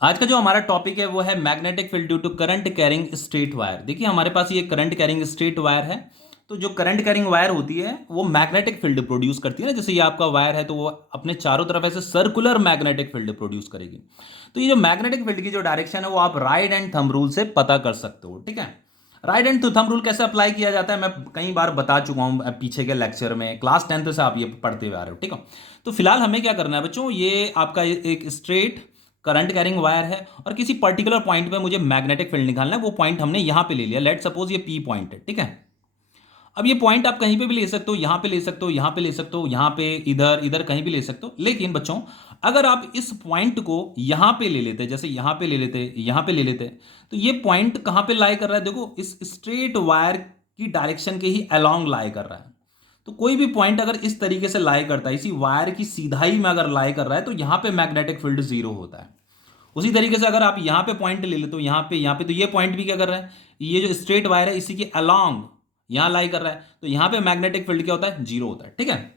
आज का जो हमारा टॉपिक है वो है magnetic field due to current carrying straight wire. देखिए हमारे पास ये करंट कैरिंग स्ट्रेट वायर है। तो जो करंट कैरिंग वायर होती है वो मैग्नेटिक फील्ड प्रोड्यूस करती है ना। जैसे ये आपका वायर है तो वो अपने चारों तरफ ऐसे सर्कुलर मैग्नेटिक फील्ड प्रोड्यूस करेगी। तो ये जो मैग्नेटिक फील्ड की जो डायरेक्शन है वो आप राइट एंड थंब रूल से पता कर सकते हो। ठीक है, राइट एंड थंब रूल कैसे अप्लाई किया जाता है मैं कई बार बता चुका हूँ पीछे के लेक्चर में, क्लास 10th से आप ये पढ़ते हुए आ रहे हो। ठीक है, तो फिलहाल हमें क्या करना है बच्चों, ये आपका एक स्ट्रेट करंट कैरिंग वायर है और किसी पर्टिकुलर पॉइंट पे मुझे मैग्नेटिक फील्ड निकालना है। वो पॉइंट हमने यहां पे ले लिया, लेट सपोज ये पी पॉइंट है। ठीक है, अब ये पॉइंट आप कहीं पे भी ले सकते हो, यहां पे ले सकते हो, यहां पे ले सकते हो, यहां पे, इधर इधर कहीं भी ले सकते हो। लेकिन बच्चों अगर आप इस पॉइंट को यहां पे ले लेते, जैसे यहां पे ले लेते, यहां पे ले लेते, तो ये पॉइंट कहां पे लाई कर रहा है, देखो इस स्ट्रेट वायर की डायरेक्शन के ही अलोंग लाई कर रहा है। तो कोई भी पॉइंट अगर इस तरीके से लाई करता है, इसी वायर की सीधाई में अगर लाई कर रहा है, तो यहां पे मैग्नेटिक फील्ड जीरो होता है। उसी तरीके से अगर आप यहां पे पॉइंट ले लेते हो, यहां पे तो ये पॉइंट भी क्या कर रहा है, ये जो स्ट्रेट वायर है इसी के अलोंग यहां लाई कर रहा है, तो यहां पे मैग्नेटिक फील्ड क्या होता है, जीरो होता है। ठीक है,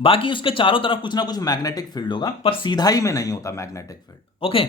बाकी उसके चारों तरफ कुछ ना कुछ मैग्नेटिक फील्ड होगा, पर सीधा ही में नहीं होता मैग्नेटिक फील्ड। ओके,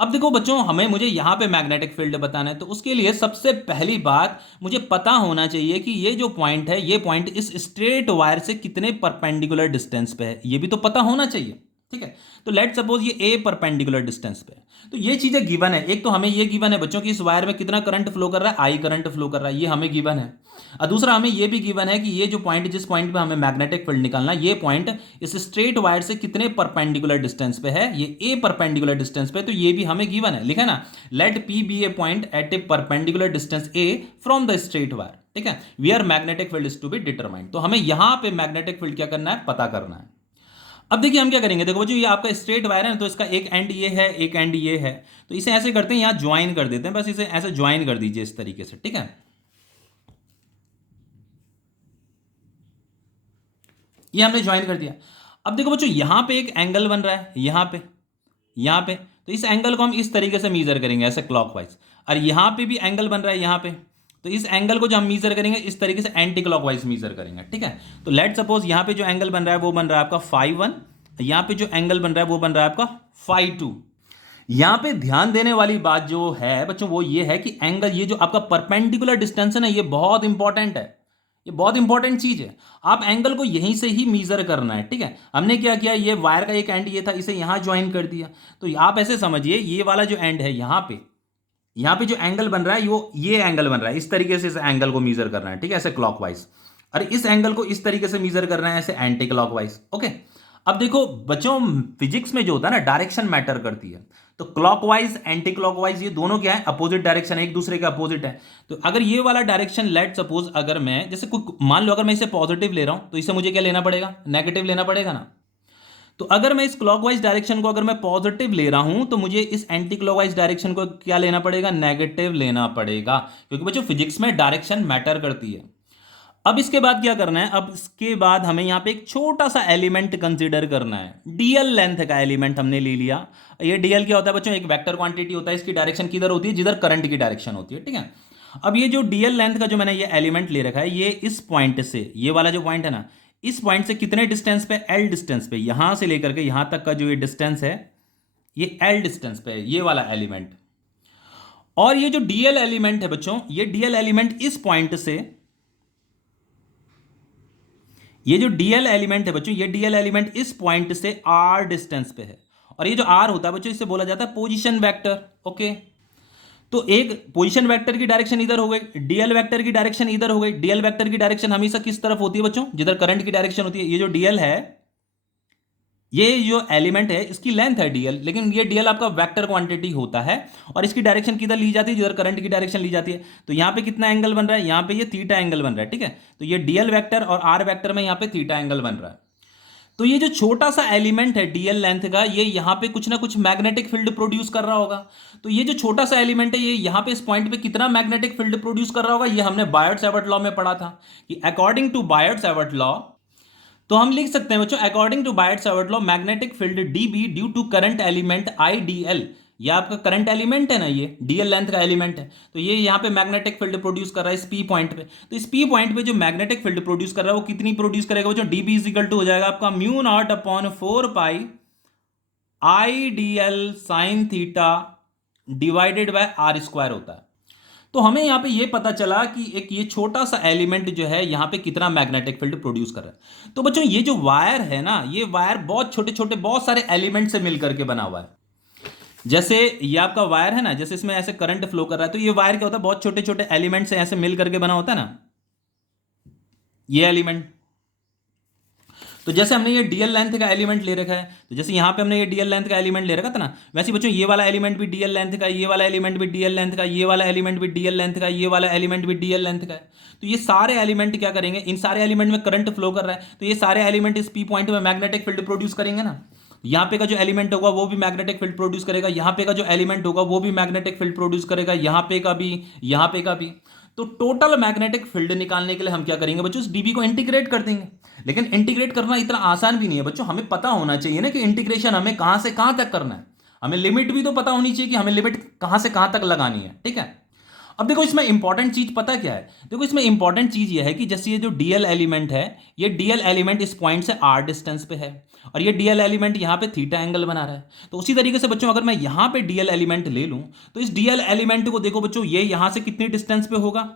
अब देखो बच्चों, हमें मुझे यहां पे मैग्नेटिक फील्ड बताना है, तो उसके लिए सबसे पहली बात मुझे पता होना चाहिए कि ये जो पॉइंट है, ये पॉइंट इस स्ट्रेट वायर से कितने परपेंडिकुलर डिस्टेंस पे है, ये भी तो पता होना चाहिए। ठीक है, तो लेट सपोज ये ए परपेंडिकुलर डिस्टेंस पे है, तो ये चीजें गिवन है। एक तो हमें ये गिवन है बच्चों कि इस वायर में कितना करंट फ्लो कर रहा है, आई करंट फ्लो कर रहा है, ये हमें गिवन है। और दूसरा हमें ये भी गिवन है कि ये जो पॉइंट, जिस पॉइंट पे हमें मैग्नेटिक फील्ड निकालना है, ये पॉइंट इस स्ट्रेट वायर से कितने परपेंडिकुलर डिस्टेंस पे है, ये ए परपेंडिकुलर डिस्टेंस पे, तो ये भी हमें गिवन है, लिखा ना, let P be a point at a perpendicular distance a from the straight wire. ठीक है, where magnetic field is to be determined, तो हमें यहां पे मैग्नेटिक फील्ड क्या करना है, पता करना है। अब देखिए हम क्या करेंगे, देखो बच्चों ये आपका स्ट्रेट वायर है ना, तो इसका एक एंड ये है, एक एंड ये है, तो इसे ऐसे करते हैं, यहां ज्वाइन कर देते हैं, बस इसे ऐसे ज्वाइन कर दीजिए इस तरीके से। ठीक है, ये हमने ज्वाइन कर दिया। अब देखो बच्चों यहां पे एक एंगल बन रहा है, यहां पे तो इस एंगल को हम इस तरीके से मीजर करेंगे ऐसे क्लॉकवाइज, और यहां पे भी एंगल बन रहा है यहां पे, तो इस एंगल को जो हम मीजर करेंगे इस तरीके से एंटी क्लॉकवाइज मीजर करेंगे। ठीक है, तो लेट सपोज यहां पे जो एंगल बन रहा है वो बन रहा है आपका फाइव वन, यहां पे जो एंगल बन रहा है वो बन रहा है आपका फाइव टू। यहां पे ध्यान देने वाली बात जो है बच्चों वो ये है कि एंगल, ये जो आपका परपेंडिकुलर डिस्टेंस है ना, ये बहुत इंपॉर्टेंट है, ये बहुत इंपॉर्टेंट चीज है। आप एंगल को यहीं से ही मीजर करना है। ठीक है, हमने क्या किया, ये वायर का एक एंड ये था, इसे यहां ज्वाइन कर दिया, तो आप ऐसे समझिए ये वाला जो एंड है यहां पे जो एंगल बन रहा है वो ये एंगल बन रहा है, इस तरीके से इस एंगल को मीजर करना है। ठीक है, ऐसे क्लॉकवाइज, और इस एंगल को इस तरीके से मीजर करना है ऐसे एंटी क्लॉकवाइज। ओके, अब देखो बच्चों फिजिक्स में जो होता है ना, डायरेक्शन मैटर करती है। तो क्लॉकवाइज एंटी क्लॉकवाइज ये दोनों क्या है, अपोजिट डायरेक्शन है, एक दूसरे के अपोजिट है। तो अगर ये वाला डायरेक्शन, लेट सपोज अगर मैं जैसे कोई मान लो अगर मैं इसे पॉजिटिव ले रहा हूं, तो इसे मुझे क्या लेना पड़ेगा, नेगेटिव लेना पड़ेगा ना। तो अगर मैं इस क्लॉकवाइज डायरेक्शन को अगर मैं पॉजिटिव ले रहा हूं, तो मुझे इस एंटी क्लॉकवाइज डायरेक्शन को क्या लेना पड़ेगा, नेगेटिव लेना पड़ेगा, क्योंकि बच्चों फिजिक्स में डायरेक्शन मैटर करती है। अब इसके बाद क्या करना है, अब इसके बाद हमें यहां पे एक छोटा सा एलिमेंट कंसीडर करना है, डीएल लेंथ का एलिमेंट हमने ले लिया। ये डीएल क्या होता है बच्चों, एक वेक्टर क्वांटिटी होता है, इसकी डायरेक्शन किधर होती है, जिधर करंट की डायरेक्शन होती है। ठीक है, अब ये जो डीएल लेंथ का जो मैंने ये एलिमेंट ले रखा है, ये इस पॉइंट से, ये वाला जो पॉइंट है ना, इस पॉइंट से कितने डिस्टेंस पे, एल डिस्टेंस पे, यहां से लेकर के यहां तक का जो ये डिस्टेंस है, ये एल डिस्टेंस पे है ये वाला एलिमेंट। और ये जो डीएल एलिमेंट है बच्चों, ये डीएल एलिमेंट इस पॉइंट से, ये जो डीएल एलिमेंट है बच्चों, ये डीएल एलिमेंट इस पॉइंट से आर डिस्टेंस पे है, और ये जो आर होता है बच्चों, इसे बोला जाता है पोजीशन वेक्टर। ओके, तो एक पोजीशन वेक्टर की डायरेक्शन इधर हो गई, डीएल वेक्टर की डायरेक्शन इधर हो गई। डीएल वेक्टर की डायरेक्शन हमेशा किस तरफ होती है बच्चों, जिधर करंट की डायरेक्शन होती है। ये जो डीएल है, ये जो एलिमेंट है इसकी लेंथ है डीएल, लेकिन ये डीएल आपका वेक्टर क्वांटिटी होता है, और इसकी डायरेक्शन किधर ली जाती है, जिधर करंट की डायरेक्शन ली जाती है। तो यहां पे कितना एंगल बन रहा है, यहां पे ये थीटा एंगल बन रहा है। ठीक है, तो ये डीएल वेक्टर और आर वेक्टर में यहां पे थीटा एंगल बन रहा है। तो ये जो छोटा सा एलिमेंट है डीएल लेंथ का, ये यहां पे कुछ ना कुछ मैग्नेटिक फील्ड प्रोड्यूस कर रहा होगा। तो ये जो छोटा सा एलिमेंट है, ये यहां पे इस पॉइंट पे कितना मैग्नेटिक फील्ड प्रोड्यूस कर रहा होगा, ये हमने बायट-सैवर्ट लॉ में पढ़ा था कि अकॉर्डिंग टू बायट-सैवर्ट लॉ, तो हम लिख सकते हैं बच्चों, according to Biot Savart law magnetic field dB due to current element I dl, ये आपका करंट एलिमेंट है ना, ये डीएल लेंथ का एलिमेंट है, तो ये यहाँ पे मैग्नेटिक फील्ड प्रोड्यूस कर रहा है इस पी पॉइंट पे। तो इस पी पॉइंट पे जो मैग्नेटिक फील्ड प्रोड्यूस कर रहा है वो कितनी प्रोड्यूस करेगा बच्चों, डीबी इज इक्वल टू हो जाएगा आपका mu not upon 4 pi I d l sine theta divided by r square होता है। तो हमें यहां पे ये पता चला कि एक ये छोटा सा एलिमेंट जो है यहां पे कितना मैग्नेटिक फील्ड प्रोड्यूस कर रहा है। तो बच्चों ये जो वायर है ना, ये वायर बहुत छोटे छोटे बहुत सारे एलिमेंट से मिलकर के बना हुआ है। जैसे ये आपका वायर है ना, जैसे इसमें ऐसे करंट फ्लो कर रहा है, तो ये वायर क्या होता है, बहुत छोटे छोटे एलिमेंट से ऐसे मिल करके बना होता है ना, ये एलिमेंट। तो जैसे हमने ये डीएल लेंथ का एलिमेंट ले रखा है, तो जैसे यहाँ पे हमने ये डीएल लेंथ का एलिमेंट ले रखा था ना, वैसे ही बच्चों ये वाला एलिमेंट भी डीएल लेंथ का, ये वाला एलिमेंट भी डीएल लेंथ का, ये वाला एलिमेंट भी डीएल लेंथ का, ये वाला एलिमेंट भी डीएल लेंथ का है। तो ये सारे एलिमेंट क्या करेंगे, इन सारे एलिमेंट में करंट फ्लो कर रहा है, तो ये सारे एलिमेंट इस पी पॉइंट में मैग्नेटिक फील्ड प्रोड्यूस करेंगे ना। यहाँ पे का जो एलिमेंट होगा वो भी मैग्नेटिक फील्ड प्रोड्यूस करेगा, यहाँ पे का जो एलिमेंट होगा वो भी मैग्नेटिक फील्ड प्रोड्यूस करेगा, यहाँ पे का भी, यहाँ पे का भी। तो टोटल मैग्नेटिक फील्ड निकालने के लिए हम क्या करेंगे बच्चों, इस डीबी को इंटीग्रेट कर देंगे। लेकिन इंटीग्रेट करना इतना आसान भी नहीं है बच्चों, हमें पता होना चाहिए ना कि इंटीग्रेशन हमें कहां से कहां तक करना है। हमें लिमिट भी तो पता होनी चाहिए कि हमें लिमिट कहां से कहां तक लगानी है, ठीक है। अब देखो इसमें इंपॉर्टेंट चीज पता क्या है, देखो इसमें इंपॉर्टेंट चीज ये है कि जैसे ये जो डीएल एलिमेंट है, ये डीएल एलिमेंट इस पॉइंट से आर डिस्टेंस पे है, और ये डीएल एलिमेंट यहां पे थीटा एंगल बना रहा है। तो उसी तरीके से बच्चों अगर मैं यहां पे डीएल एलिमेंट ले लूं, तो इस डीएल एलिमेंट को देखो बच्चों, ये यहां से कितनी डिस्टेंस पे होगा,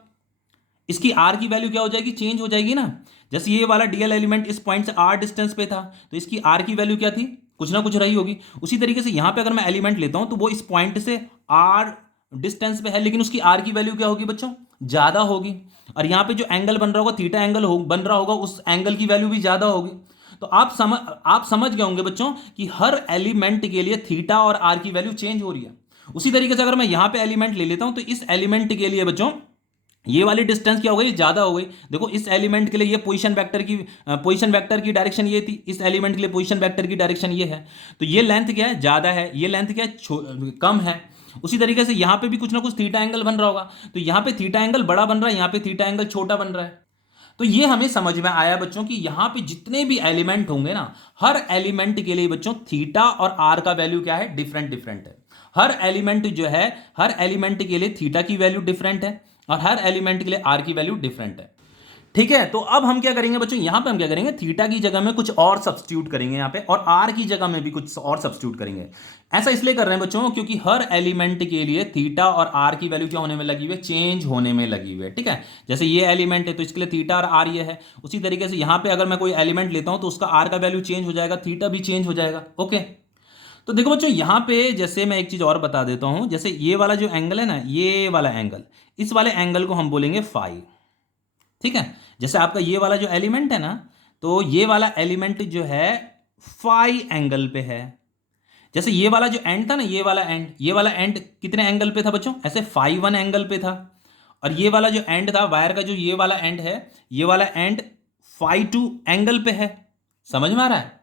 इसकी आर की वैल्यू क्या हो जाएगी, चेंज हो जाएगी ना। जैसे ये वाला डीएल एलिमेंट इस पॉइंट से आर डिस्टेंस पे था, तो इसकी आर की वैल्यू क्या थी, कुछ ना कुछ रही होगी। उसी तरीके से यहां पे अगर मैं एलिमेंट लेता हूं, तो वो इस पॉइंट से आर डिस्टेंस पे है, लेकिन उसकी आर की वैल्यू क्या होगी बच्चों, ज्यादा होगी। और यहां पे जो एंगल बन रहा होगा, थीटा एंगल बन रहा होगा, उस एंगल की वैल्यू भी ज्यादा होगी। तो आप समझ गए होंगे बच्चों कि हर एलिमेंट के लिए थीटा और आर की वैल्यू चेंज हो रही है। उसी तरीके से अगर मैं यहां पे एलिमेंट ले लेता हूं, तो इस एलिमेंट के लिए बच्चों ये वाली डिस्टेंस क्या हो गई, ज्यादा हो गई। देखो इस एलिमेंट के लिए ये पोजीशन वेक्टर की डायरेक्शन ये थी, इस एलिमेंट के लिए पोजीशन वेक्टर की डायरेक्शन ये है। तो ये लेंथ क्या है, ज्यादा है, ये लेंथ क्या है, कम है। उसी तरीके से यहां पे भी कुछ ना कुछ थीटा एंगल बन रहा होगा, तो यहां पे थीटा एंगल बड़ा बन रहा है, यहां पे थीटा एंगल छोटा बन रहा है। तो ये हमें समझ में आया बच्चों कि यहां पे जितने भी एलिमेंट होंगे ना, हर एलिमेंट के लिए बच्चों थीटा और आर का वैल्यू क्या है, डिफरेंट डिफरेंट है। हर एलिमेंट जो है, हर एलिमेंट के लिए थीटा की वैल्यू डिफरेंट है, और हर एलिमेंट के लिए आर की वैल्यू डिफरेंट है, ठीक है। तो अब हम क्या करेंगे बच्चों, यहां पे हम क्या करेंगे, थीटा की जगह में कुछ और सब्स्टिट्यूट करेंगे यहां पे, और आर की जगह में भी कुछ और सब्स्टिट्यूट करेंगे। ऐसा इसलिए कर रहे हैं बच्चों क्योंकि हर एलिमेंट के लिए थीटा और आर की वैल्यू क्या होने में लगी हुई है, चेंज होने में लगी हुई है, ठीक है। जैसे ये एलिमेंट है तो इसके लिए थीटा और आर ये है, उसी तरीके से यहां पे अगर मैं कोई एलिमेंट लेता हूं तो उसका आर का वैल्यू चेंज हो जाएगा, थीटा भी चेंज हो जाएगा, ओके। तो देखो बच्चों यहां पे जैसे मैं एक चीज और बता देता हूं, जैसे ये वाला जो एंगल है ना, ये वाला एंगल, इस वाले एंगल को हम बोलेंगे फाई, ठीक है। जैसे आपका ये वाला जो एलिमेंट है ना, तो ये वाला एलिमेंट जो है फाई एंगल पे है। जैसे ये वाला जो एंड था ना, ये वाला एंड कितने एंगल पे था बच्चों, ऐसे फाई 1 एंगल पे था। और ये वाला जो एंड था वायर का, जो ये वाला एंड है, ये वाला एंड फाई 2 एंगल पे है। समझ में आ रहा है।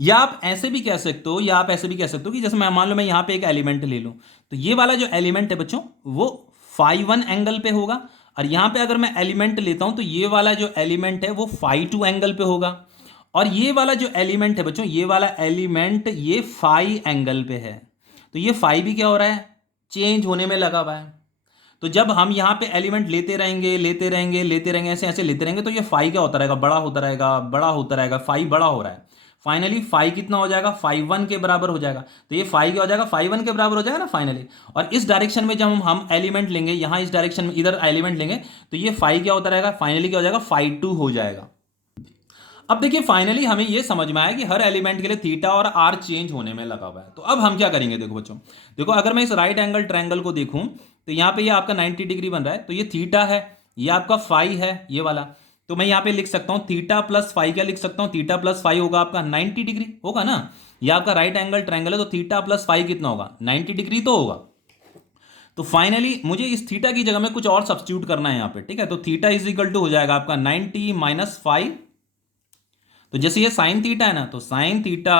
या आप ऐसे भी कह सकते हो, कि जैसे मैं मान लो मैं यहां पे एक एलिमेंट ले लूं, तो ये वाला जो एलिमेंट है बच्चों वो फाई 1 एंगल पे होगा, और यहां पे अगर मैं एलिमेंट लेता हूं तो ये वाला जो एलिमेंट है वो फाई 2 एंगल पे होगा। और ये वाला जो एलिमेंट है बच्चों, ये वाला एलिमेंट ये फाई एंगल पे है। तो ये फाई भी क्या हो रहा है, चेंज होने में लगा हुआ है। तो जब हम यहाँ पे एलिमेंट लेते रहेंगे ऐसे ऐसे लेते रहेंगे, तो ये फाई क्या होता रहेगा, बड़ा होता रहेगा, फाई बड़ा हो रहा है। फाइनली फाई कितना हो जाएगा, फाई 1 के बराबर हो जाएगा। तो ये फाई क्या हो जाएगा, फाई 1 के बराबर हो जाएगा ना फाइनली। और इस डायरेक्शन में जब हम एलिमेंट लेंगे, यहाँ इस डायरेक्शन में इधर एलिमेंट लेंगे, तो ये फाई क्या होता रहेगा, फाइनली क्या हो जाएगा, फाई 2 हो जाएगा। अब देखिए फाइनली हमें यह समझ में आया कि हर एलिमेंट के लिए थीटा और आर चेंज होने में लगा हुआ है। तो अब हम क्या करेंगे, देखो बच्चों, देखो अगर मैं इस राइट एंगल ट्रायंगल को देखूं, तो यहाँ पे ये आपका 90 डिग्री बन रहा है, तो ये थीटा है, ये आपका फाई है, ये वाला। तो मैं यहाँ पे लिख सकता हूँ थीटा प्लस फाई, क्या लिख सकता हूँ, थीटा प्लस फाई होगा आपका 90 डिग्री होगा ना। ये आपका राइट एंगल ट्रायंगल है, तो थीटा प्लस फाई कितना होगा, 90 डिग्री तो होगा। तो फाइनली मुझे इस थीटा की जगह में कुछ और सब्स्टिट्यूट करना है यहाँ पे, ठीक है। तो थीटा इज इक्वल टू हो जाएगा आपका 90 माइनस फाइव। तो जैसे ये साइन थीटा है ना, तो sine theta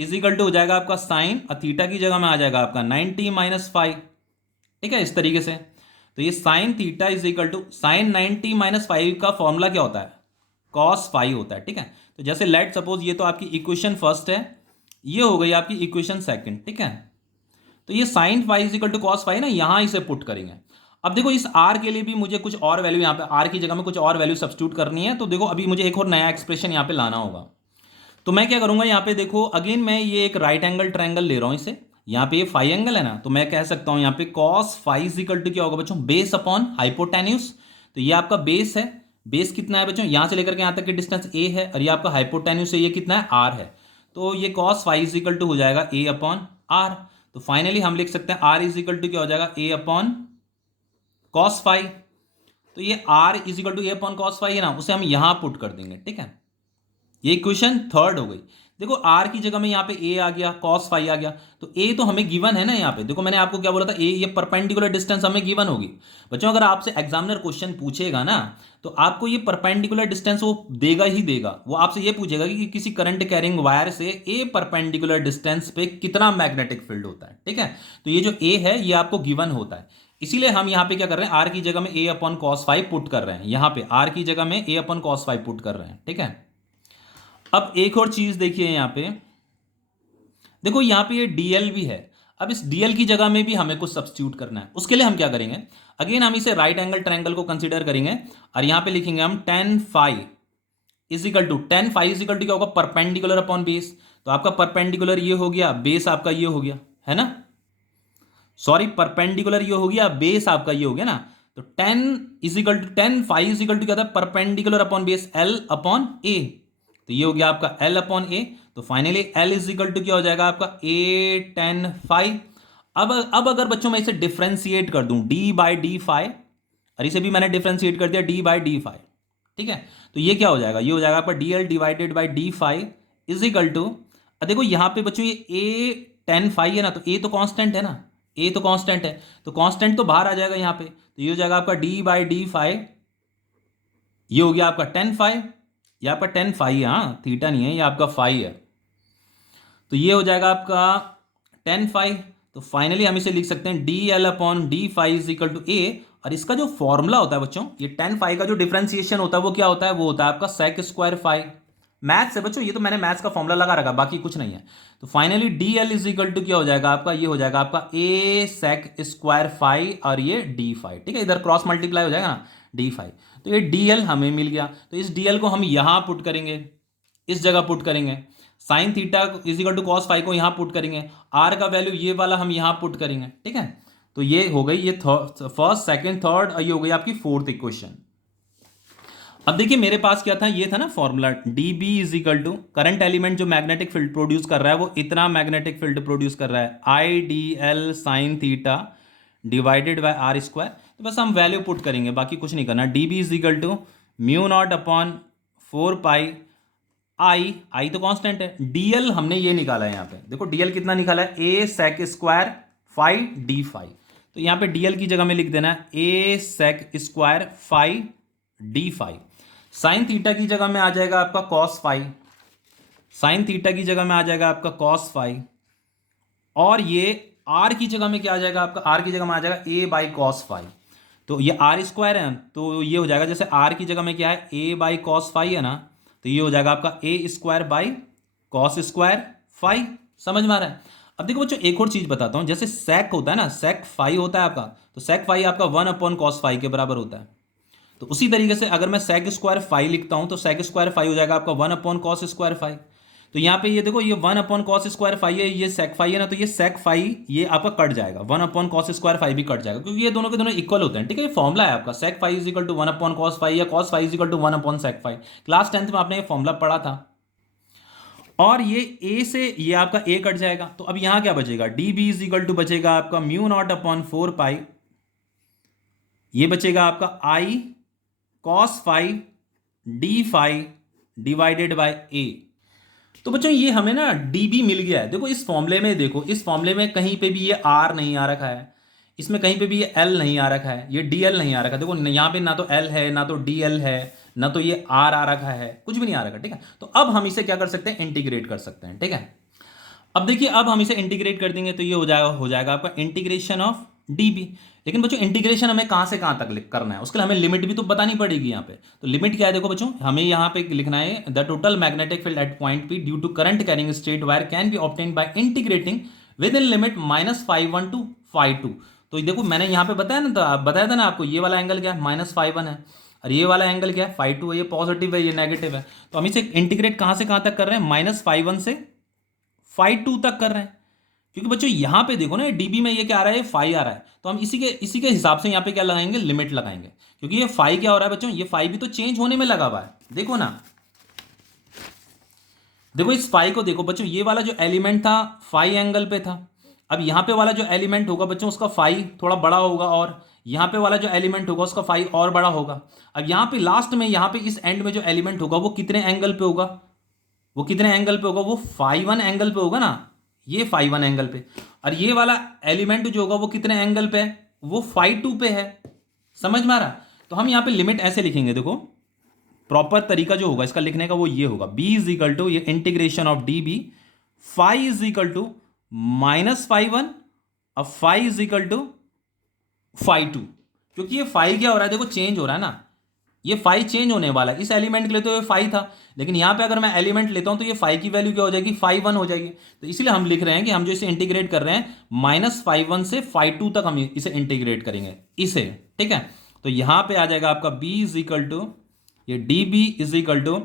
is equal to हो जाएगा आपका साइन, और थीटा की जगह में आ जाएगा आपका 90 माइनस फाइव, ठीक है, इस तरीके से। तो ये sine theta is equal to sine 90 minus five का फॉर्मूला क्या होता है, कॉस फाइव होता है, ठीक है। तो जैसे लेट सपोज ये तो आपकी इक्वेशन फर्स्ट है, ये हो गई आपकी इक्वेशन सेकंड, ठीक है। तो ये sine five is equal to cos five ना, यहां इसे पुट करेंगे। अब देखो इस आर के लिए भी मुझे कुछ और वैल्यू, यहाँ पे आर की जगह में कुछ और वैल्यू सब्स्टिट्यूट करनी है। तो देखो अभी मुझे एक और नया एक्सप्रेशन यहाँ पे लाना होगा। तो मैं क्या करूंगा यहाँ पे देखो, अगेन मैं ये एक राइट एंगल ट्रायंगल ले रहा हूं इसे, यहाँ पे ये फाई एंगल है ना, तो मैं कह सकता हूं यहाँ पे cos phi is equal to क्या होगा बच्चों, बेस अपॉन हाइपोटेन्यूज। तो ये आपका बेस है, बेस कितना है बच्चों, यहां से लेकर के यहां तक की डिस्टेंस ए है, और ये आपका हाइपोटेन्यूज है, ये कितना है, आर है। तो ये cos phi is equal to हो जाएगा ए अपॉन आर। तो फाइनली हम लिख सकते हैं आर इज इक्वल टू क्या हो जाएगा, ए अपॉन कॉस फाई। तो ये r is equal to a upon cos phi है ना, उसे हम यहां पुट कर देंगे, ठीक है। ये इक्वेशन थर्ड हो गई। देखो आर की जगह में यहाँ पे ए आ गया, कॉस फाई आ गया, तो ए तो हमें गिवन है ना यहाँ पे। देखो मैंने आपको क्या बोला था, ए ये परपेंडिकुलर डिस्टेंस हमें गिवन होगी। बच्चों अगर आपसे एग्जामिनर क्वेश्चन पूछेगा ना, तो आपको ये परपेंडिकुलर डिस्टेंस वो देगा ही देगा। वो आपसे ये पूछेगा कि किसी करंट कैरिंग वायर से ए परपेंडिकुलर डिस्टेंस पे कितना मैग्नेटिक फील्ड होता है, ठीक है। तो ये जो ए है ये आपको गिवन होता है, इसीलिए हम यहाँ पे क्या कर रहे हैं, आर की जगह में ए अपॉन कॉस फाई पुट कर रहे हैं। यहाँ पे आर की जगह में ए अपॉन कॉस फाई पुट कर रहे हैं, ठीक है। अब एक और चीज देखिए यहाँ पे, देखो यहाँ पे ये डीएल भी है। अब इस डीएल की जगह में भी हमें कुछ सब्स्टिट्यूट करना है। उसके लिए हम क्या करेंगे, अगेन हम इसे राइट एंगल ट्रायंगल को कंसीडर करेंगे, और यहाँ पे लिखेंगे हम tan phi is equal to क्या होगा, परपेंडिकुलर अपॉन बेस। तो आपका परपेंडिकुलर ये हो गया, बेस आपका ये हो गया, है ना, सॉरी परपेंडिकुलर ये हो गया, बेस आपका ये हो गया ना। तो tan phi is equal to क्या था, perpendicular upon base l upon a. तो ये हो गया आपका एल अपॉन ए। तो finally l is equal to क्या हो जाएगा आपका, ए टेन फाई। अब अगर बच्चों मैं इसे डिफ्रेंशिएट कर दूं डी बाई डी फाई, और इसे भी मैंने डिफ्रेंशिएट कर दिया डी बाई डी फाई, ठीक है। तो ये क्या हो जाएगा, ये हो जाएगा आपका d l divided by d phi is equal to, देखो यहां पे बच्चों ये ए टेन फाई है ना, तो ए तो कांस्टेंट है ना, ए तो कांस्टेंट है, तो कांस्टेंट तो बाहर आ जाएगा यहाँ पे। तो ये हो जाएगा आपका डी बाई डी फाई, ये हो गया आपका टेन फाई, ये आपका टेन फाई है, हाँ थीटा नहीं है, ये आपका फाई है। तो ये हो जाएगा आपका टेन फाई। तो फाइनली हम इसे लिख सकते हैं d l upon d phi is equal to a, और इसका जो फॉर्मूला होता है बच्चों, ये टेन फाई का जो डिफरेंशिएशन होता है वो क्या होता है, वो होता है आपका सेक स्क्वायर फाई। मैथ्स है बच्चों, ये तो मैंने मैथ्स का फॉर्मूला लगा रखा, बाकी कुछ नहीं है। तो finally d l is equal to क्या हो जाएगा आपका, ये हो जाएगा आपका ए सेक स्क्वायर फाई और ये डी फाई, ठीक है। इधर क्रॉस मल्टीप्लाई हो जाएगा ना, डी फाई। तो ये डी एल हमें मिल गया, तो इस डी एल को हम यहां पुट करेंगे, इस जगह पुट करेंगे, sine theta is equal to cos phi को यहां पुट करेंगे, आर का वैल्यू ये वाला हम यहां पुट करेंगे, ठीक है। तो ये हो गई ये फर्स्ट सेकंड थर्ड, और ये हो गई आपकी फोर्थ इक्वेशन। अब देखिए मेरे पास क्या था, ये था ना formula, d B is equal to current element जो मैग्नेटिक फील्ड प्रोड्यूस कर रहा है वो इतना मैग्नेटिक फील्ड प्रोड्यूस कर रहा है, I d l sine theta divided by r square. तो बस हम वैल्यू पुट करेंगे, बाकी कुछ नहीं करना। D B is equal to mu not upon 4 pi I तो कांस्टेंट है, डीएल हमने ये निकाला है यहाँ पे, देखो डीएल कितना निकाला है, a sec square phi d phi. तो यहाँ पे डीएल की जगह में लिख देना है a sec square phi d phi. Sine theta की जगह में आ जाएगा आपका कॉस फाई, साइन थीटा की जगह में आ जाएगा आपका कॉस फाई, और ये आर की जगह में क्या आ जाएगा आपका, आर की जगह में आ जाएगा ए बाई कॉस फाई। तो ये आर स्क्वायर है, तो ये हो जाएगा, जैसे आर की जगह में क्या है, ए बाई कॉस फाई है ना, तो ये हो जाएगा आपका a square by cos square phi. समझ में आ रहा है। अब देखो बच्चों एक और चीज बताता हूं, जैसे सेक होता है ना, सेक फाई होता है आपका, तो सेक फाई आपका 1 अपॉन कॉस फाई के बराबर होता है। तो उसी तरीके से अगर मैं सेक स्क्वायर फाई लिखता हूं, तो सेक स्क्वायर फाई हो जाएगा आपका 1 अपॉन कॉस स्क्वायर फाई। तो यहाँ पे ये देखो, ये 1 अपॉन कॉस स्क्वायर फाई है, ये सेक फाई है ना, तो ये सेक फाई ये आपका कट जाएगा, 1 अपॉन कॉस स्क्वायर फाई भी कट जाएगा, क्योंकि ये दोनों के दोनों इक्वल होते हैं, ठीक है। ये फॉर्मूला है आपका, sec phi is equal to 1 upon cos phi, या cos phi is equal to 1 upon sec phi. Class 10th में आपने ये फॉर्मूला पढ़ा था। और ये ए से ये आपका ए कट जाएगा, तो अब यहां क्या बचेगा, d B is equal to बचेगा आपका म्यू नॉट अपॉन 4 पाई, ये बचेगा आपका i cos phi d phi divided by a. तो बच्चों ये हमें ना dB मिल गया है। देखो इस फॉर्मूले में, देखो इस फॉर्मूले में कहीं पे भी ये R नहीं आ रखा है, इसमें कहीं पे भी ये L नहीं आ रखा है, ये DL नहीं आ रखा है। देखो यहाँ पे ना तो L है, ना तो DL है, ना तो ये R आ रखा है, कुछ भी नहीं आ रखा, ठीक है। तो अब हम इसे क्या कर सकते हैं, इंटीग्रेट कर सकते हैं, ठीक है। अब देखिए अब हम इसे इंटीग्रेट कर देंगे, तो ये हो जाएगा आपका इंटीग्रेशन ऑफ dB। लेकिन बच्चों इंटीग्रेशन हमें कहां से कहां तक करना है, उसके लिए हमें लिमिट भी तो बतानी पड़ेगी यहाँ पे। तो लिमिट क्या है, देखो बच्चों हमें यहाँ पे लिखना है, the total magnetic field at point P due to current carrying straight wire can be obtained by integrating with in limit -φ1 to φ2। तो देखो मैंने यहाँ पे बताया ना, तो बताया था ना आपको, ये वाला एंगल क्या है, -φ1 है, और ये वाला एंगल क्या है, फाई 2 है, ये पॉजिटिव है ये नेगेटिव है। तो हम इसे इंटीग्रेट कहाँ से कहाँ तक कर रहे हैं, -φ1 से φ2 तक कर रहे हैं। क्योंकि बच्चों यहाँ पे देखो ना, डीबी में ये क्या आ रहा है, फाई आ रहा है, तो हम इसी के हिसाब से यहाँ पे क्या लगाएंगे, लिमिट लगाएंगे। क्योंकि ये फाई क्या हो रहा है बच्चों, ये फाई भी तो चेंज होने में लगा हुआ है, देखो ना, देखो इस फाई को देखो बच्चों, ये वाला जो एलिमेंट था फाई एंगल पे था। अब यहाँ पे वाला जो एलिमेंट होगा बच्चों उसका फाई थोड़ा बड़ा होगा, और यहाँ पे वाला जो एलिमेंट होगा उसका फाई और बड़ा होगा। अब यहाँ पे लास्ट में, यहाँ पे इस एंड में जो एलिमेंट होगा वो कितने एंगल पे होगा, वो कितने एंगल पे होगा, वो φ1 एंगल पे होगा ना, ये φ1 एंगल पे। और ये वाला एलिमेंट जो होगा वो कितने एंगल पे है, वो φ2 पे है। समझ में आ रहा। तो हम यहाँ पे लिमिट ऐसे लिखेंगे, देखो प्रॉपर तरीका जो होगा इसका लिखने का वो ये होगा, b इज इक्वल टू ये integration of d b phi is equal to -φ1, अब फाई इज इक्वल टू φ2। क्योंकि ये फाई क्या हो रहा है, देखो चेंज हो रहा है ना, ये फाई चेंज होने वाला है। इस एलिमेंट के लिए तो ये फाई था, लेकिन यहाँ पे अगर मैं एलिमेंट लेता हूँ तो ये फाई की वैल्यू क्या हो जाएगी, φ1 हो जाएगी। तो इसलिए हम लिख रहे हैं कि हम जो इसे इंटीग्रेट कर रहे हैं -φ1 से φ2 तक हम इसे इंटीग्रेट करेंगे इसे, ठीक है। तो यहाँ पे आ जाएगा आपका b इज इक्वल टू ये d B is equal to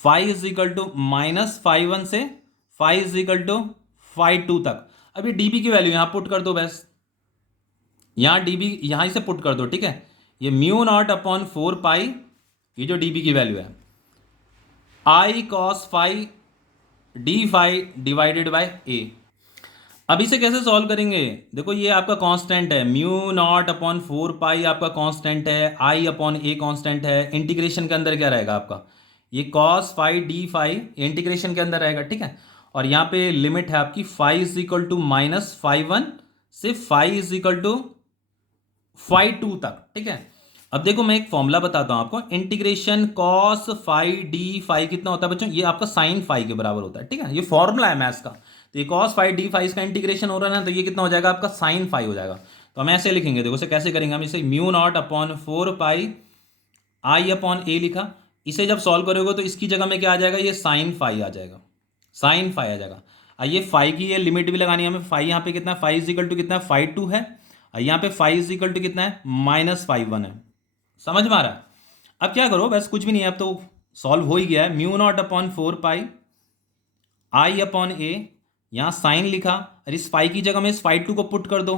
phi is equal to -φ1 से फाई इज इक्वल टू φ2 तक। अब ये db की वैल्यू यहां पुट कर दो, बस यहां db यहां इसे पुट कर दो, ठीक है। ये μ0/4 ये जो db की वैल्यू है, i cos phi d phi divided by a। अब इसे कैसे सॉल्व करेंगे, देखो ये आपका कांस्टेंट है, μ0/4 आपका कांस्टेंट है, i/a कांस्टेंट है। इंटीग्रेशन के अंदर क्या रहेगा आपका, ये cos phi d phi integration के अंदर रहेगा, ठीक है। और यहाँ पे लिमिट है आपकी फाई इज इक्वल टू -φ1 से फाई इज इक्वल टू φ2 तक, ठीक है। अब देखो मैं एक फॉर्मूला बताता हूं आपको, integration cos phi d phi कितना होता है बच्चों, ये आपका साइन फाई के बराबर होता है, ठीक है। ये फॉर्मूला है मैथ्स का। तो ये cos फाई डी फाई इसका इंटीग्रेशन हो रहा है ना, तो ये कितना हो जाएगा आपका साइन फाई हो जाएगा। तो हम ऐसे लिखेंगे, देखो इसे कैसे करेंगे, हम इसे μ0/4 i/a लिखा। इसे जब सॉल्व करोगे तो इसकी जगह में क्या आ जाएगा, ये साइन फाई आ जाएगा, साइन फाई आ जाएगा। ये फाई की ये लिमिट भी लगानी है हमें, फाई यहाँ पे कितना है, फाई इज इक्वल टू कितना है, φ2 है, और यहाँ पे फाई इज इक्वल टू कितना है, -φ1 है। समझ में आ रहा है। अब क्या करो, बस कुछ भी नहीं है, अब तो सॉल्व हो ही गया है। μ0/4 i/a, यहाँ साइन लिखा, और इस फाई की जगह में इस φ2 को पुट कर दो,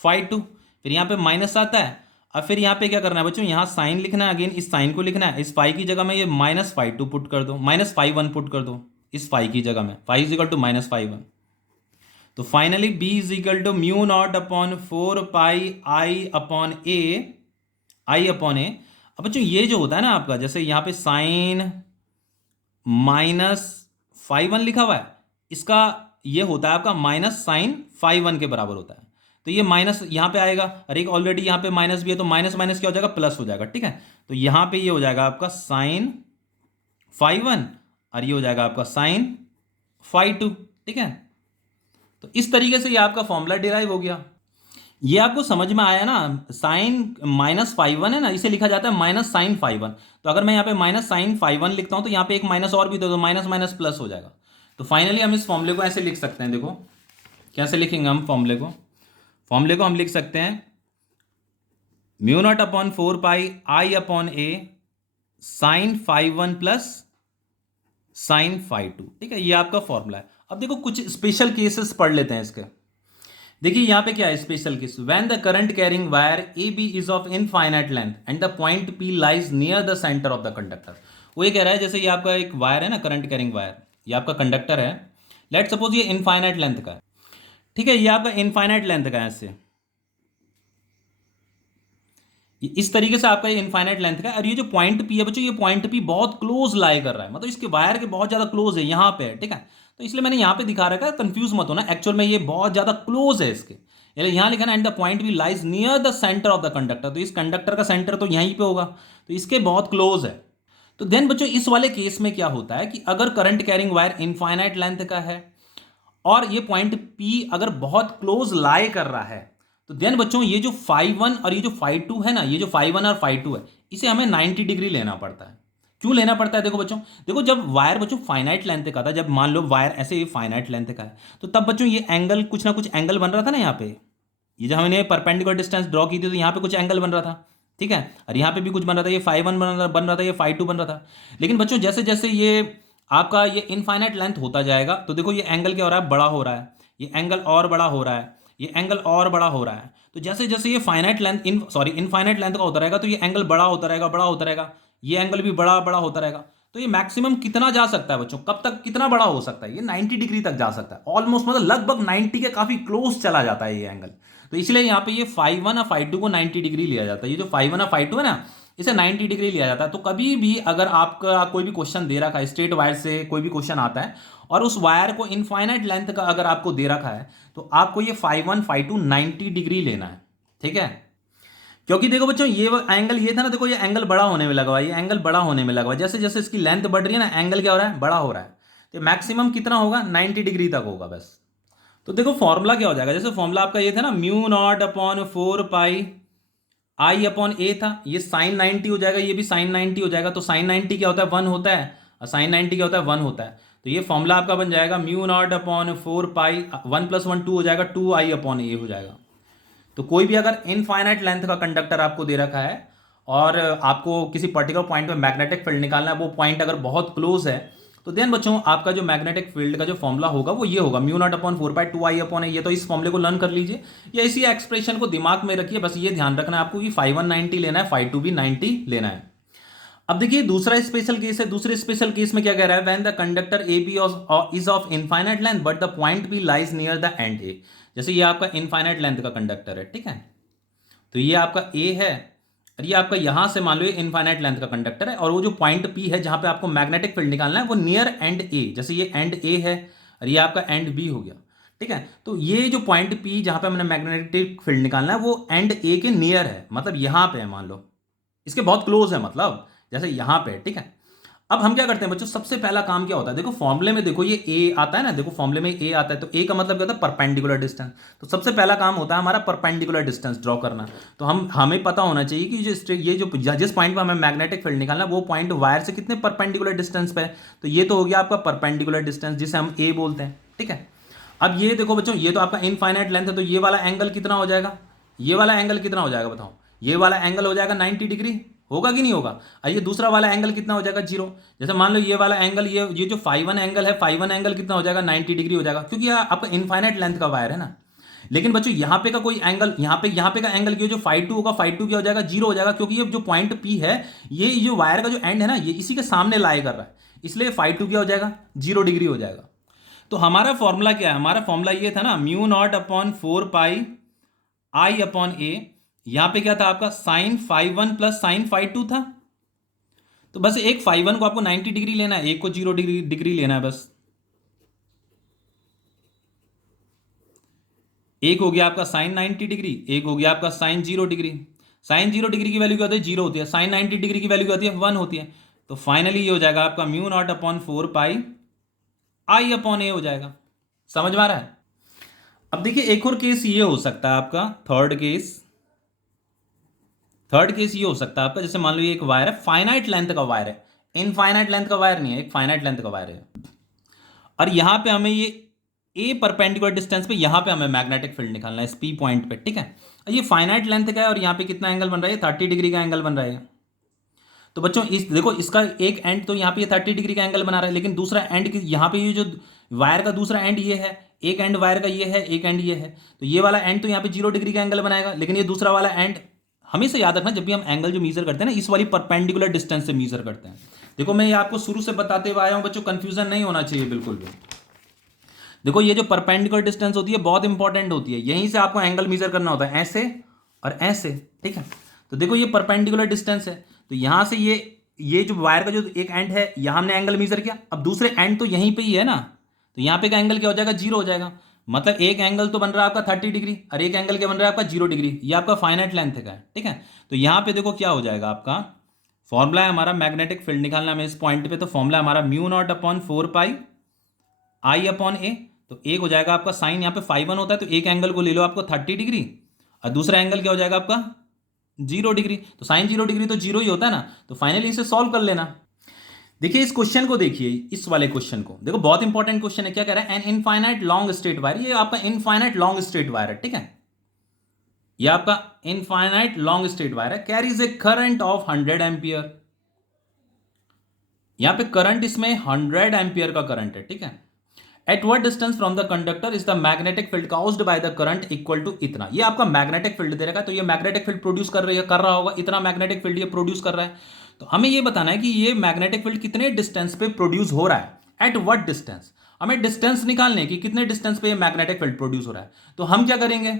φ2, फिर यहाँ पे माइनस आता है। अब फिर यहाँ पे क्या करना है बच्चों, यहाँ साइन लिखना है, अगेन इस साइन को लिखना है, इस फाई की जगह में ये -φ2 पुट कर दो, -φ1 पुट कर दो इस फाई की जगह में, फाई इज इक्वल टू -φ1। तो finally b is equal to μ0/4 i/a। अब बच्चों ये जो होता है ना आपका, जैसे यहाँ पे साइन -φ1 लिखा हुआ है, इसका ये होता है आपका माइनस साइन φ1 के बराबर होता है। तो ये माइनस यहाँ पे आएगा, और एक ऑलरेडी यहाँ पे माइनस भी है, तो माइनस माइनस क्या हो जाएगा, प्लस हो जाएगा, ठीक है। तो यहाँ पे ये हो जाएगा आपका साइन φ1, और ये हो जाएगा आपका साइन φ2, ठीक है। तो इस तरीके से ये आपका फॉर्मूला डिराइव हो गया। ये आपको समझ में आया ना, साइन -φ1 है ना, इसे लिखा जाता है माइनस साइन φ1। तो अगर मैं यहाँ पे माइनस साइन φ1 लिखता हूँ तो यहाँ पे एक माइनस और भी तो माइनस माइनस प्लस हो जाएगा। तो फाइनली हम इस फॉर्मूले को ऐसे लिख सकते हैं, देखो कैसे लिखेंगे हम फॉर्मूले को हम लिख सकते हैं μ0/4 i/a साइन φ1 प्लस साइन φ2, ठीक है। ये आपका फॉर्मूला है। अब देखो कुछ स्पेशल केसेस पढ़ लेते हैं इसके। देखिए यहाँ पे क्या है special case, when the current carrying wire A B is of infinite length and the point P lies near the centre of the conductor. वो ये कह रहा है, जैसे ये आपका एक वायर है ना, करंट कैरिंग वायर, ये आपका कंडक्टर है, लेट सपोज ये इनफाइनाइट लेंथ का है, ठीक है। ये आपका इनफाइनाइट लेंथ का है, इससे इस तरीके से आपका ये इनफाइनाइट लेंथ का है। और ये जो पॉइंट पी है बच्चों, ये पॉइंट पी बहुत क्लोज लाई कर रहा है, मतलब इसके वायर के बहुत ज्यादा क्लोज है, यहाँ पे है, ठीक है। तो इसलिए मैंने यहाँ पे दिखा रखा है, कंफ्यूज मत होना, एक्चुअल में ये बहुत ज्यादा क्लोज है इसके। यहाँ लिखा ना, and the point B lies near the centre of the conductor, तो इस कंडक्टर का सेंटर तो यहीं पे होगा, तो इसके बहुत क्लोज है। तो देन बच्चों इस वाले केस में क्या होता है कि अगर current carrying wire infinite length का है और ये पॉइंट पी अगर बहुत क्लोज लाई कर रहा है, तो देन बच्चों ये जो φ1 और ये जो φ2 है ना, ये जो φ1 और φ2 है, इसे हमें 90 डिग्री लेना पड़ता है। क्यों लेना पड़ता है, देखो बच्चों, देखो जब वायर बच्चों फाइनाइट लेंथ का था, जब मान लो वायर ऐसे फाइनाइट लेंथ का है, तो तब बच्चों ये एंगल कुछ ना कुछ एंगल बन रहा था ना यहाँ पे, ये जब हमने परपेंडिकुलर डिस्टेंस ड्रॉ की थी तो यहाँ पे कुछ एंगल बन रहा था, ठीक है। और यहाँ पे भी कुछ बन रहा था, ये φ1 बन रहा था, ये φ2 बन रहा था। लेकिन बच्चों जैसे जैसे ये आपका ये इनफाइनाइट लेंथ होता जाएगा तो देखो ये एंगल क्या हो रहा है, बड़ा हो रहा है, ये एंगल और बड़ा हो रहा है, ये एंगल और बड़ा हो रहा है। तो जैसे जैसे ये फाइनाइट लेंथ इनफाइनाइट लेंथ का होता रहेगा तो ये एंगल बड़ा होता रहेगा, बड़ा होता रहेगा, ये एंगल भी बड़ा बड़ा होता रहेगा। तो ये मैक्सिमम कितना जा सकता है बच्चों, कब तक कितना बड़ा हो सकता है, ये 90 डिग्री तक जा सकता है ऑलमोस्ट, मतलब लगभग 90 के काफी क्लोज चला जाता है ये एंगल। तो इसलिए यहाँ पे ये φ1 और φ2 को 90 डिग्री लिया जाता है। ये जो φ1 और φ2 है ना, इसे 90 डिग्री लिया जाता है। तो कभी भी अगर आपका कोई भी क्वेश्चन दे रखा है, स्ट्रेट वायर से कोई भी क्वेश्चन आता है और उस वायर को इनफाइनाइट लेंथ का अगर आपको दे रखा है तो आपको ये φ1 φ2 90 डिग्री लेना है, ठीक है। क्योंकि देखो बच्चों ये एंगल ये था ना, देखो ये एंगल बड़ा होने में लगा हुआ है, ये एंगल बड़ा होने में लगा हुआ है, जैसे जैसे इसकी लेंथ बढ़ रही है ना एंगल क्या हो रहा है, बड़ा हो रहा है। तो मैक्सिमम कितना होगा, 90 डिग्री तक होगा बस। तो देखो फॉर्मूला क्या हो जाएगा, जैसे फॉर्मूला आपका ये था ना mu naught upon 4 pi i upon ए था, ये साइन 90 हो जाएगा, ये भी साइन 90 हो जाएगा। तो साइन 90 क्या होता है, 1 होता है, और साइन 90 क्या होता है, 1 होता है। तो ये फॉर्मूला आपका बन जाएगा म्यू नॉट अपॉन 4 पाई 1 + 1 2 हो जाएगा, 2 आई अपॉन ए हो जाएगा। तो कोई भी अगर इनफाइनाइट लेंथ का कंडक्टर आपको दे रखा है और आपको किसी पर्टिकुलर पॉइंट में मैग्नेटिक फील्ड निकालना है, वो पॉइंट अगर बहुत क्लोज है तो देन बच्चों आपका जो मैग्नेटिक फील्ड का जो फॉर्मूला होगा वो ये होगा म्यू नॉट अपॉन 4 पाई 2 आई अपॉन ए। ये तो इस फॉर्मूले को लर्न कर लीजिए या इसी एक्सप्रेशन को दिमाग में रखिए, बस ये ध्यान रखना है आपको कि φ1 90 लेना है, φ2 भी 90 लेना है। अब देखिए दूसरा स्पेशल केस है, दूसरे स्पेशल केस में क्या कह रहा है, when the conductor A B is of infinite length but the point B lies near the end A. जैसे ये आपका इनफाइनाइट लेंथ का कंडक्टर है, ठीक है, तो ये आपका ए है और ये आपका यहां से मान लो ये इनफाइनाइट लेंथ का कंडक्टर है और वो जो पॉइंट पी है जहां पे आपको मैग्नेटिक फील्ड निकालना है वो नियर एंड ए, जैसे ये एंड ए है और ये आपका एंड बी हो गया, ठीक है। तो ये जो पॉइंट पी जहां पे हमने मैग्नेटिक फील्ड निकालना है वो एंड ए के नियर है, मतलब यहां पे है, मान लो इसके बहुत क्लोज है, मतलब जैसे यहां पे, ठीक है। अब हम क्या करते हैं बच्चों, सबसे पहला काम क्या होता है, देखो फॉर्मूले में देखो ये ए आता है ना, देखो फॉर्मूले में ए आता है, तो ए का मतलब क्या होता है, परपेंडिकुलर डिस्टेंस। तो सबसे पहला काम होता है हमारा परपेंडिकुलर डिस्टेंस ड्रॉ करना। तो हमें पता होना चाहिए कि ये जो जिस पॉइंट पर हमें मैग्नेटिक फील्ड निकालना है वो पॉइंट वायर से कितने परपेंडिकुलर डिस्टेंस पे है। तो ये तो हो गया आपका परपेंडिकुलर डिस्टेंस जिसे हम ए बोलते हैं, ठीक है। अब ये देखो बच्चों ये तो आपका इनफाइनाइट लेंथ है, तो ये वाला एंगल कितना हो जाएगा, ये वाला एंगल कितना हो जाएगा बताओ, ये वाला एंगल हो जाएगा 90 डिग्री, होगा कि नहीं होगा। और ये दूसरा वाला एंगल कितना हो जाएगा, 0। जैसे मान लो ये वाला एंगल, ये जो φ1 एंगल है, φ1 एंगल कितना हो जाएगा, 90 डिग्री हो जाएगा, क्योंकि आपका इनफाइनाइट लेंथ का वायर है ना। लेकिन बच्चों यहाँ पे का कोई एंगल, यहाँ पे का एंगल क्या, जो φ2 होगा, φ2 क्या हो जाएगा, 0 हो जाएगा, क्योंकि ये जो पॉइंट P है, ये जो वायर का जो एंड है ना, ये इसी के सामने लाई कर रहा है, इसलिए φ2 क्या हो जाएगा, 0 डिग्री हो जाएगा। तो हमारा फॉर्मूला क्या है, हमारा फॉर्मूला ये था ना mu naught upon 4 pi i upon a. यहां पे क्या था आपका साइन φ1 प्लस साइन φ2 था। तो बस एक φ1 को आपको 90 डिग्री लेना है, एक को 0 डिग्री लेना है बस। एक हो गया आपका साइन 90 डिग्री, एक हो गया आपका साइन 0 डिग्री। साइन 0 डिग्री की वैल्यू क्या होती है, 0 होती है। साइन 90 डिग्री की वैल्यू क्या होती है, 1 होती है। तो फाइनली ये हो जाएगा आपका mu not upon 4 pi i upon ए हो जाएगा। समझ में आ रहा है। अब देखिए एक और केस ये हो सकता है आपका, थर्ड केस ये हो सकता है आपका, जैसे मान लो ये एक वायर है, फाइनाइट लेंथ का वायर है, इनफाइनाइट लेंथ का वायर नहीं है, एक फाइनाइट लेंथ का वायर है, और यहां पे हमें ये ए परपेंडिकुलर डिस्टेंस पे यहां पे हमें मैग्नेटिक फील्ड निकालना है इस पी पॉइंट पे, ठीक है। ये फाइनाइट लेंथ का है और यहां पे कितना एंगल बन रहा है, 30 डिग्री का एंगल बन रहा है। तो बच्चों इस देखो इसका एक एंड तो यहाँ पे ये 30 डिग्री का एंगल बना रहा है, लेकिन दूसरा एंड यहाँ पे ये जो वायर का दूसरा एंड ये है, एक एंड वायर का ये है, एक एंड ये है, तो ये वाला एंड तो यहाँ पे 0 डिग्री का एंगल बनाएगा, लेकिन ये दूसरा वाला एंड, हमेशा याद रखना जब भी हम एंगल जो मीजर करते हैं ना, इस वाली परपेंडिकुलर डिस्टेंस से मीजर करते हैं। देखो मैं ये आपको शुरू से बताते हुए आया हूँ बच्चों, कंफ्यूजन नहीं होना चाहिए बिल्कुल भी। देखो ये जो परपेंडिकुलर डिस्टेंस होती है बहुत इंपॉर्टेंट होती है, यहीं से आपको एंगल मीजर करना होता है, ऐसे और ऐसे, ठीक है। तो देखो ये परपेंडिकुलर डिस्टेंस है, तो यहां से ये जो वायर का जो एक एंड है यहां हमने एंगल मीजर किया, अब दूसरे एंड तो यहीं पे ही है ना, तो यहाँ पे का एंगल क्या हो जाएगा, 0 हो जाएगा। मतलब एक एंगल तो बन रहा है आपका 30 डिग्री और एक एंगल क्या बन रहा है आपका 0 डिग्री, ये आपका फाइनाइट लेंथ का है, ठीक है। तो यहाँ पे देखो क्या हो जाएगा, आपका फॉर्मूला है हमारा मैग्नेटिक फील्ड निकालना है इस पॉइंट पे, तो फॉर्मूला हमारा mu naught upon 4 pi i upon a. तो एक हो जाएगा आपका साइन, यहाँ पे φ1 होता है तो एक एंगल को ले लो आपको 30 डिग्री और दूसरा एंगल क्या हो जाएगा आपका 0 डिग्री। तो साइन 0 डिग्री तो 0 ही होता है ना, तो फाइनली इसे सॉल्व कर लेना। देखिए इस क्वेश्चन को देखिए, इस वाले क्वेश्चन को देखो, बहुत इंपॉर्टेंट क्वेश्चन है। क्या कह रहा है, an infinite long straight wire, ये आपका इनफाइनाइट लॉन्ग स्ट्रेट वायर है, ठीक है। ये आपका इनफाइनाइट लॉन्ग स्ट्रेट वायर है, carries A current of 100 ampere. यहां पे करंट इसमें 100 एम्पियर का करंट है, ठीक है। At what distance from the conductor is the magnetic field caused by the current equal to इतना। ये आपका मैग्नेटिक फील्ड दे रखा है, तो ये मैग्नेटिक फील्ड प्रोड्यूस कर रहा होगा, इतना मैग्नेटिक फील्ड ये प्रोड्यूस कर रहा है। तो हमें ये बताना है कि ये मैग्नेटिक फील्ड कितने डिस्टेंस पे प्रोड्यूस हो रहा है, एट व्हाट डिस्टेंस। हमें डिस्टेंस निकालने की, कितने डिस्टेंस पे ये मैग्नेटिक फील्ड प्रोड्यूस हो रहा है। तो हम क्या करेंगे,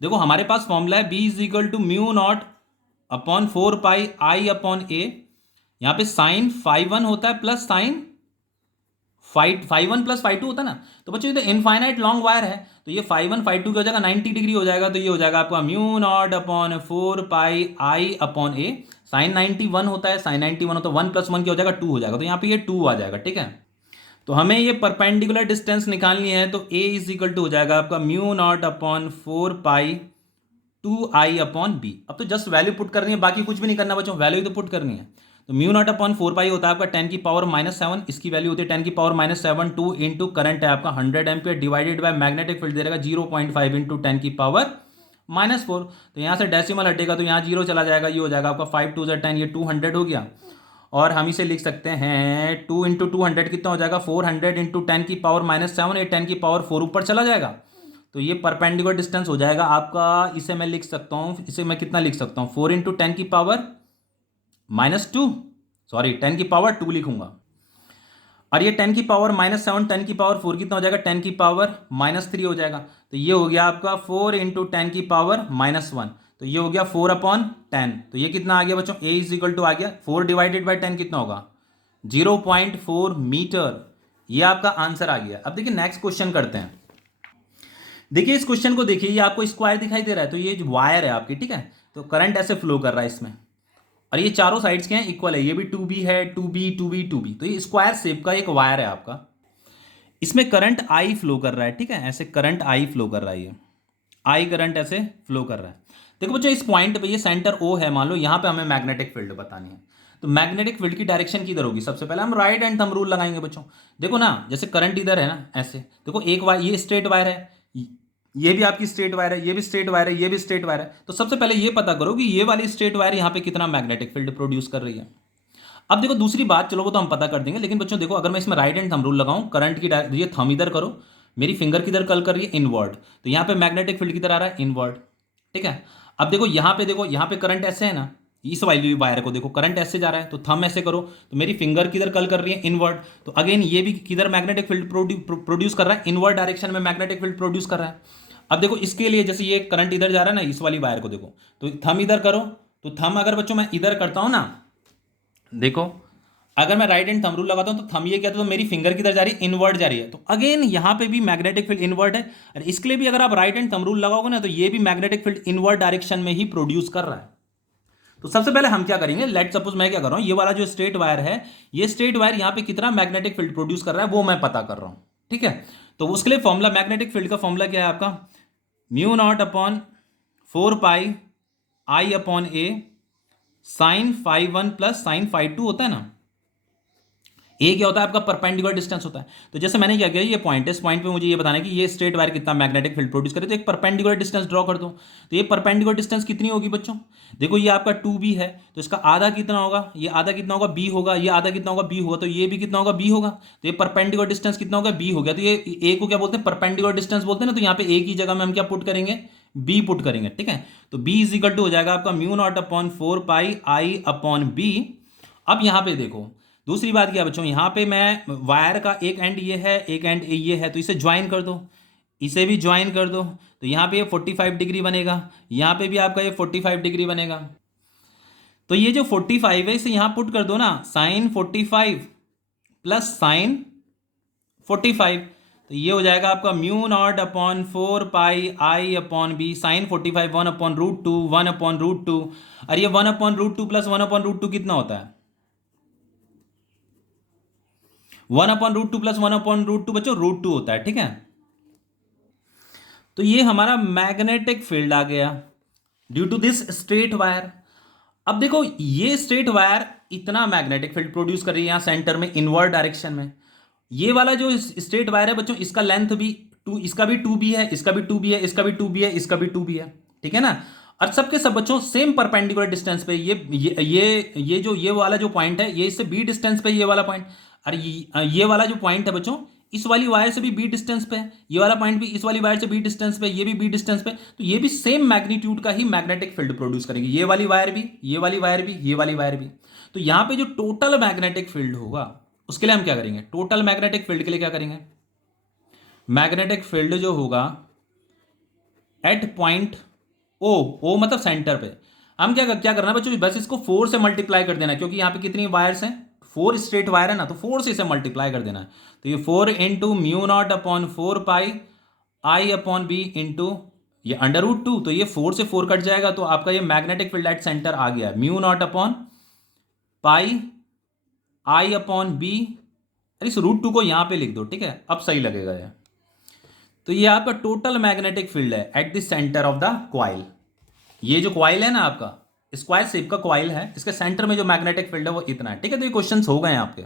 देखो हमारे पास फॉर्मूला है b is equal to mu not upon 4 pi i upon a. यहां पे साइन फाइव वन होता है plus sine five one plus five two होता है ना। तो बच्चों ये तो इनफाइनाइट लॉन्ग वायर है, तो ये फाइव वन फाइव टू क्या हो जाएगा, 90 डिग्री हो जाएगा। तो ये हो जाएगा आपका mu not upon 4 pi i upon A. Sign 91 होता है, साइन 91 होता है, 1 प्लस 1 क्या हो जाएगा, 2 हो जाएगा। तो यहाँ पे ये 2 आ जाएगा, ठीक है। तो हमें ये परपेंडिकुलर डिस्टेंस निकालनी है, तो ए इज इक्वल टू हो जाएगा आपका mu not upon 4 pi 2 I upon B. अब तो जस्ट वैल्यू पुट करनी है, बाकी कुछ भी नहीं करना बच्चों, वैल्यू ही तो पुट करनी है। तो म्यू नॉट अपॉन 4 पाई होता है आपका 10 की पावर -7, इसकी वैल्यू होती है 10 की पावर -7, 2 इंटू करंट है आपका 100 ampere divided by magnetic field दे रहेगा 0.5 इंटू 10 की पावर -4। तो यहाँ से डेसिमल हटेगा तो यहाँ 0 चला जाएगा, ये हो जाएगा आपका 5 2 10, ये 200 हो गया। और हम इसे लिख सकते हैं 2 इंटू 200 कितना हो जाएगा, 400 इंटू 10 की पावर -7, ये 10 की पावर 4 ऊपर चला जाएगा। तो ये परपेंडिकुलर डिस्टेंस हो जाएगा आपका, इसे मैं लिख सकता हूँ, इसे मैं कितना लिख सकता हूँ, 4 इंटू 10 की पावर -2, सॉरी 10 की पावर 2 लिखूंगा। और ये 10 की पावर -7, 10 की पावर 4 कितना हो जाएगा, 10 की पावर -3 हो जाएगा। तो ये हो गया आपका 4 इंटू 10 की पावर -1, तो ये हो गया 4 अपॉन 10। तो ये कितना आ गया बच्चों, ए इज इक्वल टू आ गया 4 डिवाइडेड बाई 10 कितना होगा, 0.4 मीटर। ये आपका आंसर आ गया। अब देखिए नेक्स्ट क्वेश्चन करते हैं। देखिए इस क्वेश्चन को देखिए, ये आपको स्क्वायर दिखाई दे रहा है, तो ये जो वायर है आपकी, ठीक है, तो करंट ऐसे फ्लो कर रहा है इसमें, और ये चारों साइड्स के हैं इक्वल है, ये भी 2B है, 2B 2B 2B। तो ये स्क्वायर शेप का एक वायर है आपका, इसमें करंट आई फ्लो कर रहा है, ठीक है, ऐसे करंट आई फ्लो कर रहा है, ये आई करंट ऐसे फ्लो कर रहा है। देखो बच्चों इस पॉइंट पे ये सेंटर O है, मान लो यहाँ पे हमें मैग्नेटिक फील्ड बतानी है। तो मैग्नेटिक फील्ड की डायरेक्शन किधर होगी, सबसे पहले हम राइट हैंड थंब रूल लगाएंगे बच्चों। देखो ना, जैसे करंट इधर है ना, ऐसे देखो एक वायर, ये स्ट्रेट वायर है, ये भी आपकी स्ट्रेट वायर है, ये भी स्ट्रेट वायर है, ये भी स्ट्रेट वायर है। तो सबसे पहले ये पता करो कि ये वाली स्ट्रेट वायर यहाँ पे कितना मैग्नेटिक फील्ड प्रोड्यूस कर रही है। अब देखो दूसरी बात, चलो वो तो हम पता कर देंगे, लेकिन बच्चों देखो अगर मैं इसमें राइट हैंड थंब रूल लगाऊं, करंट की ये थंब इधर करो, मेरी फिंगर किधर कल कर रही है, इनवर्ड, तो यहाँ पे मैग्नेटिक फील्ड किधर आ रहा है, इनवर्ड, ठीक है। अब देखो यहाँ पे करंट ऐसे है ना, इस वाली वायर को देखो करंट ऐसे जा रहा है, तो थंब ऐसे करो, तो मेरी फिंगर किधर कल कर रही है, इनवर्ड। तो अगेन ये भी किधर मैग्नेटिक फील्ड प्रोड्यूस कर रहा है, इनवर्ड डायरेक्शन में मैग्नेटिक फील्ड प्रोड्यूस कर रहा है। अब देखो इसके लिए जैसे ये करंट इधर जा रहा है ना, इस वाली वायर को देखो, तो थंब इधर करो, तो थंब अगर बच्चों मैं इधर करता हूं ना, देखो अगर मैं राइट हैंड थंब रूल लगाता हूं तो थंब ये कहता है, तो मेरी फिंगर किधर जा रही है, इनवर्ड जा रही है। तो अगेन यहां पे भी मैग्नेटिक फील्ड इनवर्ड है, और इसके लिए भी अगर आप राइट हैंड थंब रूल लगाओगे ना, तो ये भी मैग्नेटिक फील्ड इनवर्ड डायरेक्शन में ही प्रोड्यूस कर रहा है। तो सबसे पहले हम क्या करेंगे, लेट सपोज मैं क्या कर रहा हूं, ये वाला जो स्ट्रेट वायर है, ये स्ट्रेट वायर यहां पे कितना मैग्नेटिक फील्ड प्रोड्यूस कर रहा है वो मैं पता कर रहा हूं, ठीक है। तो उसके लिए फॉर्मूला, मैग्नेटिक फील्ड का फॉर्मूला क्या है आपका, mu not upon 4 pi i upon A sign 5 1 plus sign 5 2 होता है ना। ए क्या होता है आपका, परपेंडिकुलर डिस्टेंस होता है। तो जैसे मैंने क्या किया, ये पॉइंट है, इस पॉइंट पे मुझे ये बताना है कि ये स्ट्रेट वायर कितना मैग्नेटिक फील्ड प्रोड्यूस करे, तो एक परपेंडिकुलर डिस्टेंस ड्रॉ कर दो। तो ये परपेंडिकुलर डिस्टेंस कितनी होगी बच्चों, देखो ये आपका 2B है, तो इसका आधा कितना होगा, ये आधा कितना होगा, B होगा, ये आधा कितना होगा, B होगा, तो ये भी कितना होगा, B होगा। तो ये परपेंडिकुलर डिस्टेंस कितना होगा, B हो गया। तो ये ए को क्या बोलते हैं, परपेंडिकुलर डिस्टेंस बोलते हैं ना। तो यहाँ पे ए की जगह में हम क्या पुट करेंगे, B पुट करेंगे, ठीक है। तो B इज इक्वल टू हो जाएगा आपका mu not upon 4 pi i upon B। अब यहाँ पे देखो दूसरी बात क्या बच्चों, यहाँ पे मैं वायर का एक एंड ये है, एक एंड ये है, तो इसे ज्वाइन कर दो, इसे भी ज्वाइन कर दो। तो यहाँ पे ये 45 डिग्री बनेगा, यहाँ पे भी आपका ये 45 डिग्री बनेगा। तो ये जो 45 है इसे यहाँ पुट कर दो ना, साइन 45 प्लस साइन 45। तो ये हो जाएगा आपका mu not upon 4 pi i upon b sine 45 1 upon root 2 1 upon root 2। और ये 1 upon root 2 plus 1 upon root 2 कितना होता है, 1 upon root 2 plus 1 upon root 2 बच्चों रूट 2 होता है, ठीक है। तो ये हमारा मैग्नेटिक फील्ड आ गया due to this straight wire. अब देखो ये स्ट्रेट वायर इतना मैग्नेटिक फील्ड प्रोड्यूस कर रही है यहां सेंटर में, इनवर्ड डायरेक्शन में। ये वाला जो स्ट्रेट वायर है बच्चों, इसका लेंथ भी 2, इसका भी 2B है, इसका भी 2B है, इसका भी 2B है, इसका भी 2B है, ठीक है ना। और सबके सब बच्चों सेम परपेंडिकुलर डिस्टेंस पे, ये जो ये वाला जो पॉइंट है ये इससे बी डिस्टेंस पे, ये वाला पॉइंट, और ये वाला जो पॉइंट है बच्चों इस वाली वायर से भी बी डिस्टेंस पे है, ये वाला पॉइंट भी इस वाली वायर से बी डिस्टेंस पे, ये भी बी डिस्टेंस पे, तो ये भी सेम मैग्नीट्यूड का ही मैग्नेटिक फील्ड प्रोड्यूस करेंगे, ये वाली वायर भी, ये वाली वायर भी, ये वाली वायर भी। तो यहां पे जो टोटल मैग्नेटिक फील्ड होगा उसके लिए हम क्या करेंगे, टोटल मैग्नेटिक फील्ड के लिए क्या करेंगे, मैग्नेटिक फील्ड जो होगा एट पॉइंट ओ, ओ मतलब सेंटर पे, हम क्या करना है बच्चों, बस इसको 4 से मल्टीप्लाई कर देना है, क्योंकि यहां पे कितनी वायर्स हैं, 4 स्ट्रेट वायर है ना, तो 4 से इसे मल्टीप्लाई कर देना है। तो ये 4 into mu naught upon 4 pi i upon B into ये √2, तो ये 4 से 4 कट जाएगा, तो आपका ये मैग्नेटिक फील्ड एट सेंटर आ गया, mu naught upon pi i upon B. अरे इस √2 को यहां पे लिख दो, ठीक है, अब सही लगेगा ये। तो ये आपका टोटल मैग्नेटिक फील्ड है at the centre of the coil. ये जो क्वाइल है ना आपका, स्क्वायर शेप का क्वाइल है, इसके सेंटर में जो मैग्नेटिक फील्ड है वो इतना है, ठीक है। तो ये क्वेश्चंस हो गए हैं आपके।